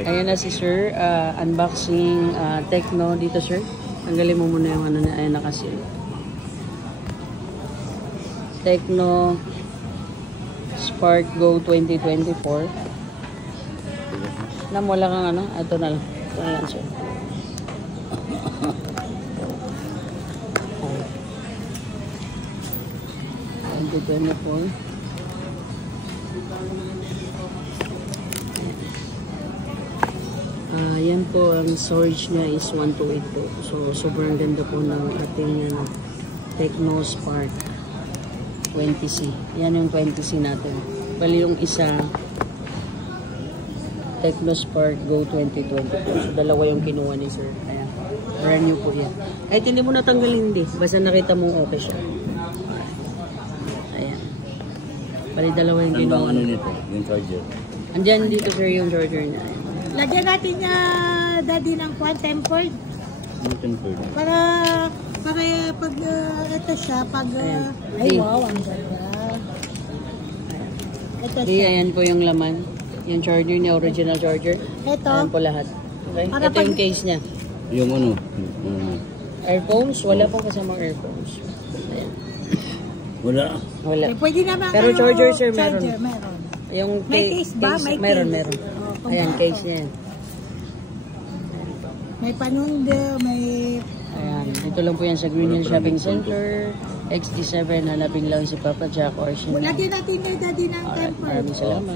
Ayan na si Sir, unboxing Tecno dito, Sir. Tanggalin mo muna yung ano na, ayan na kasi. Tecno Spark Go 2024. Wala kang ano, ito na lang. Ito na lang, Sir. 2024. Yan po, ang storage niya is 128 po. So, sobrang ganda po ng ating Tecno Spark 20C. Yan yung 20C natin. Bali yung isa, Tecno Spark Go 2024. So, dalawa yung kinuha ni Sir. Ayan. Brand new po yan. Kahit hindi mo natanggalin, hindi. Basta nakita mong okay siya. Ayan. Bali dalawa yung kinuha. Ano nito? Yung charger. Andyan dito, Sir, yung charger niya. Ayan. Lagyan natin niya, daddy, ng tempered. Para pag ito siya, pag ay wow, ang ganda. Ito siya. Ayan po yung laman. Yung charger niya, original charger. Ito. Ayan po lahat. Okay? Para ito yung case niya. Yung ano? Earphones, wala pong kasamang earphones. Ayan. Wala. Wala. Pwede naman. Pero charger, Sir, meron. Meron. Yung may case ba? May meron, case. meron. Ayan, case niya yan. May panunde, may... Ayan, dito lang po yan sa Green Hill Shopping Center. XD7, hanapin lang si Papa Jack or si... Lagyan natin niya, daddy, ng tempered. Maraming salamat.